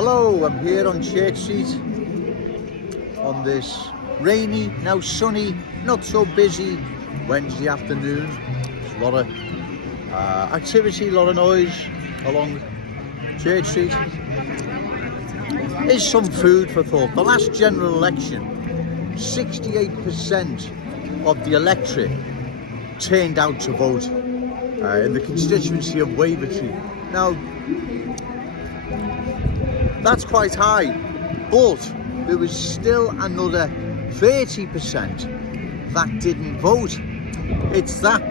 Hello, I'm here on Church Street on this rainy, now sunny, not so busy Wednesday afternoon. There's a lot of activity, a lot of noise along Church Street. Here's some food for thought. The last general election, 68% of the electorate turned out to vote in the constituency of Wavertree. Now, that's quite high, but there was still another 30% that didn't vote. It's that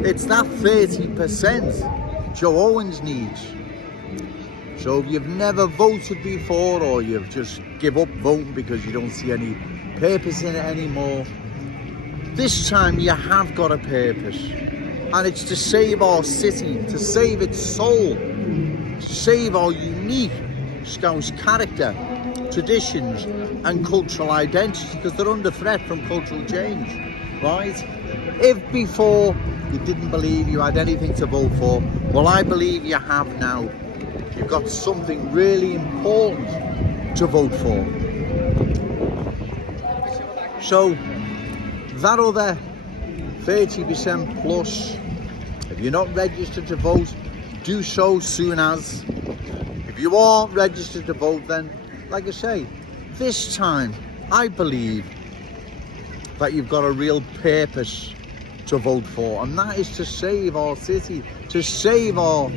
30% Joe Owens needs. So if you've never voted before, or you've just give up voting because you don't see any purpose in it anymore, this time you have got a purpose, and it's to save our city, to save its soul, to save our unique Scouse character, traditions and cultural identity, because they're under threat from cultural change, right? If before you didn't believe you had anything to vote for, well, I believe you have now. You've got something really important to vote for. So that other 30% plus, if you're not registered to vote, do so soon as. If you are registered to vote, then, like I say, this time I believe that you've got a real purpose to vote for, and that is to save our city, to save our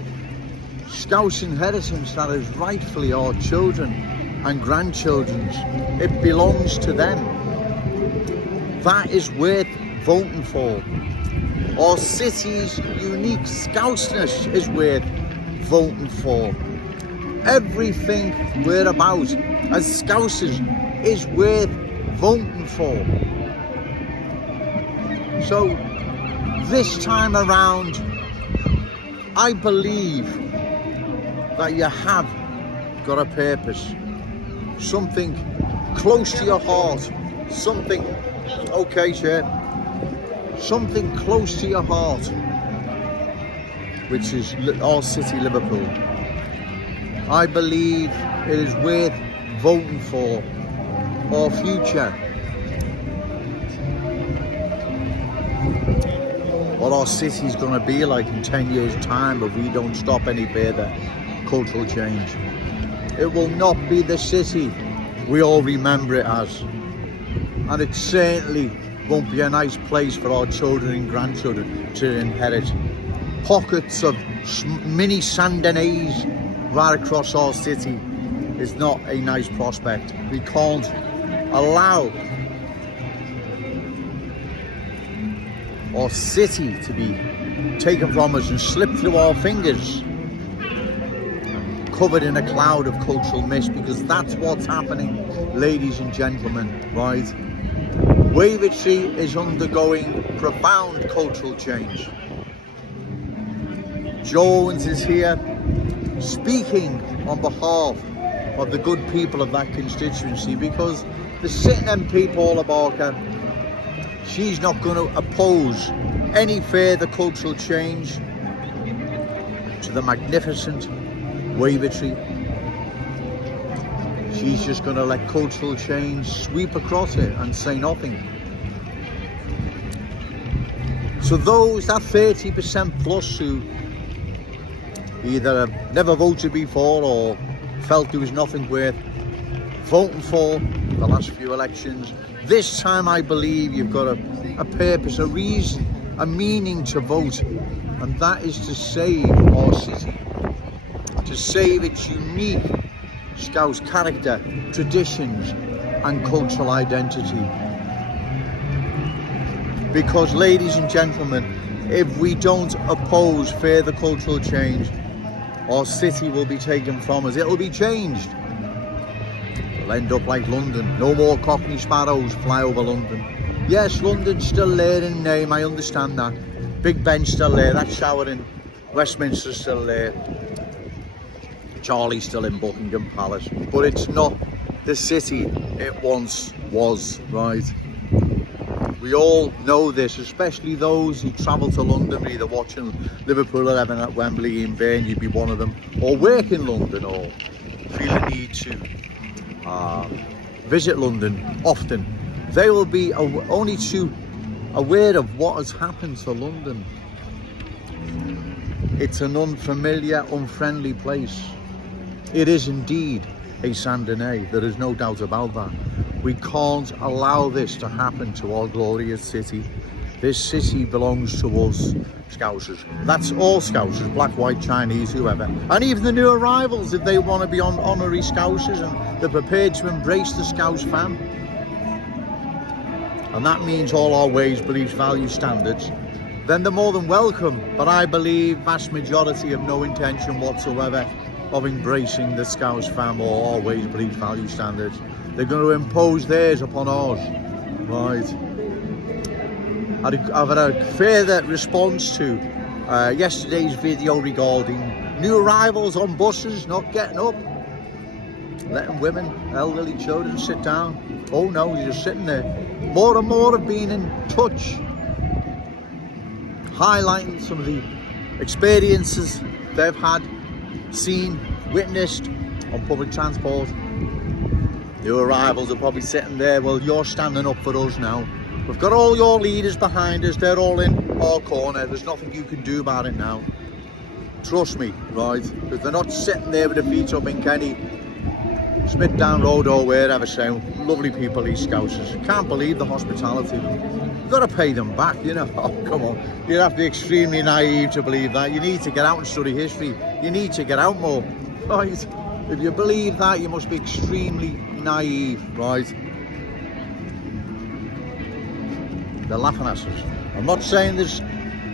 Scouse inheritance that is rightfully our children and grandchildren's. It belongs to them. That is worth voting for. Our city's unique Scouseness is worth voting for. Everything we're about as Scousers is worth voting for. So this time around, I believe that you have got a purpose, something close to your heart, something, okay, Chair, something close to your heart, which is our city, Liverpool. I believe it is worth voting for our future, what our city's going to be like in 10 years' time if we don't stop any further cultural change. It will not be the city we all remember it as, and it certainly won't be a nice place for our children and grandchildren to inherit. Pockets of mini Saint-Denis right across our city is not a nice prospect. We can't allow our city to be taken from us and slip through our fingers, covered in a cloud of cultural mist, because that's what's happening, ladies and gentlemen, right? Wavertree is undergoing profound cultural change. Joe Owens is here speaking on behalf of the good people of that constituency, because the sitting MP, Paula, she's not going to oppose any further cultural change to the magnificent Wavertree. She's just going to let cultural change sweep across it and say nothing. So those, that 30% plus who either have never voted before or felt there was nothing worth voting for the last few elections, this time I believe you've got a purpose, a reason, a meaning to vote, and that is to save our city, to save its unique Scouse character, traditions and cultural identity. Because, ladies and gentlemen, if we don't oppose further cultural change, our city will be taken from us. It'll be changed. We'll end up like London. No more Cockney sparrows fly over London. Yes, London's still there in name, I understand that. Big Ben's still there, that shower in Westminster's still there. Charlie's still in Buckingham Palace. But it's not the city it once was, right? We all know this, especially those who travel to London, either watching Liverpool 11 at Wembley in vain, you'd be one of them, or work in London, or feel the need to visit London often. They will be only too aware of what has happened to London. It's an unfamiliar, unfriendly place. It is indeed a Saint-Denis, there is no doubt about that. We can't allow this to happen to our glorious city. This city belongs to us, Scousers. That's all Scousers, black, white, Chinese, whoever. And even the new arrivals, if they want to be on honorary Scousers and they're prepared to embrace the Scouse fam. And that means all our ways, beliefs, values, standards, then they're more than welcome. But I believe vast majority have no intention whatsoever of embracing the Scouse fam or our ways, beliefs, values, standards. They're going to impose theirs upon ours, right? I've had a further response to yesterday's video regarding new arrivals on buses not getting up, letting women, elderly children sit down. Oh no, you're just sitting there. More and more have been in touch, highlighting some of the experiences they've had, seen, witnessed on public transport. New arrivals are probably sitting there, well, you're standing up for us now. We've got all your leaders behind us, they're all in our corner, there's nothing you can do about it now. Trust me, right? Because they're not sitting there with their feet up in Kenny, Smithdown Road or wherever, saying, lovely people, these Scousers. Can't believe the hospitality. You've got to pay them back, you know. Oh, come on. You'd have to be extremely naive to believe that. You need to get out and study history. You need to get out more, right? If you believe that, you must be extremely naive, right? They're laughing at us. I'm not saying there's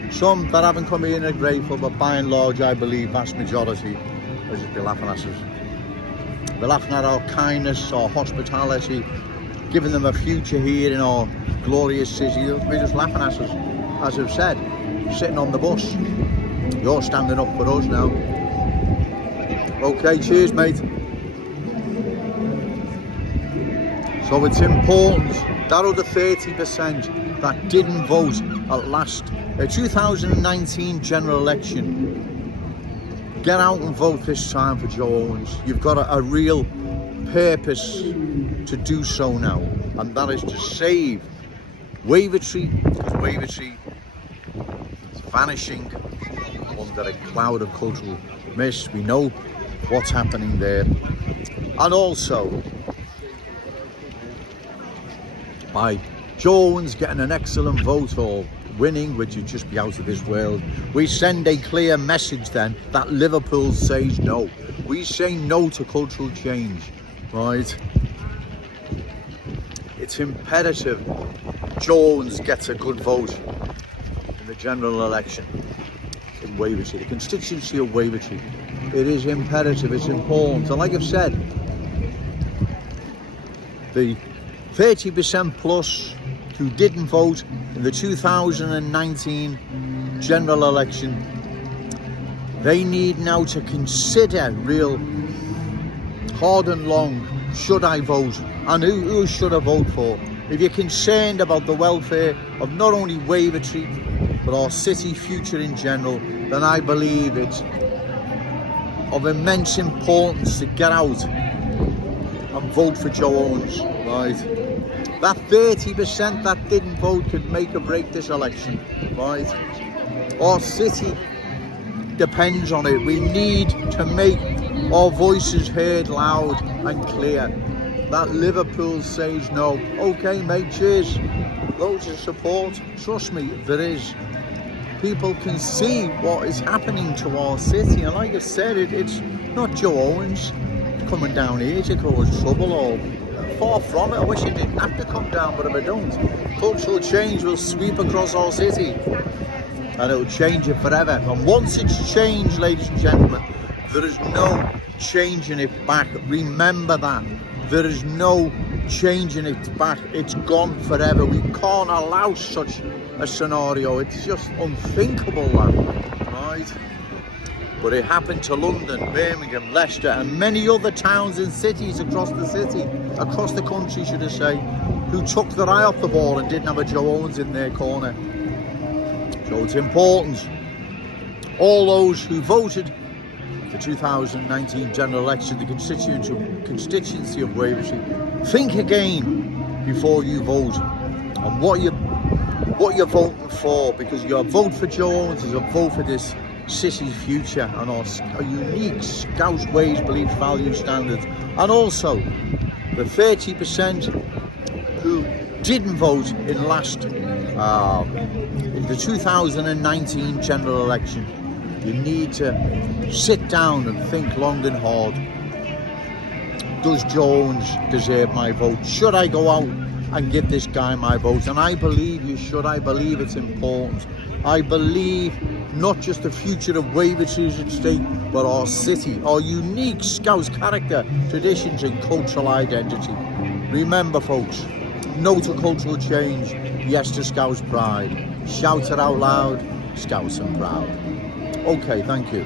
some that haven't come in and are grateful, but by and large, I believe vast majority will just be laughing at us. They're laughing at our kindness, our hospitality, giving them a future here in our glorious city. They're just laughing at us, as I've said, sitting on the bus. You're standing up for us now. Okay, cheers, mate. So it's important that other 30% that didn't vote at last 2019 general election, get out and vote this time for Joe Owens. You've got a real purpose to do so now, and that is to save Wavertree, because Wavertree is vanishing under a cloud of cultural mist. We know what's happening there. And also, by Joe Owens getting an excellent vote or winning, which would just be out of this world, we send a clear message then that Liverpool says no. We say no to cultural change, right? It's imperative Joe Owens gets a good vote in the general election in Wavertree, the constituency of Wavertree. It is imperative, it's important. And like I've said, the 30% plus who didn't vote in the 2019 general election, they need now to consider real hard and long, should I vote, and who should I vote for? If you're concerned about the welfare of not only Wavertree but our city future in general, then I believe it's of immense importance to get out and vote for Joe Owens, right? That 30% that didn't vote could make or break this election, right? Our city depends on it. We need to make our voices heard loud and clear. That Liverpool says no. Okay, mate, cheers. Loads of support. Trust me, there is. People can see what is happening to our city, and like I said, it's not Joe Owens coming down here to cause trouble, or far from it. I wish it didn't have to come down, but if I don't, cultural change will sweep across our city and it will change it forever. And once it's changed, ladies and gentlemen, there is no changing it back. Remember that. There is no changing it back. It's gone forever. We can't allow such a scenario. It's just unthinkable, right? But it happened to London, Birmingham, Leicester and many other towns and cities across the country, should I say. who took their eye off the ball and didn't have a Joe Owens in their corner. So it's important. All those who voted the 2019 general election, the constituency of Wavertree, think again before you vote on what you're voting for, because your vote for Joe Owens is a vote for this city's future and our unique Scouse ways, beliefs, values, standards, and also the 30% who didn't vote in the 2019 general election. You need to sit down and think long and hard. Does Joe Owens deserve my vote? Should I go out and give this guy my vote? And I believe you should. I believe it's important. I believe not just the future of Wavertree is at stake, but our city, our unique Scouse character, traditions and cultural identity. Remember, folks, no to cultural change, yes to Scouse pride. Shout it out loud, Scouse and proud. Okay, thank you.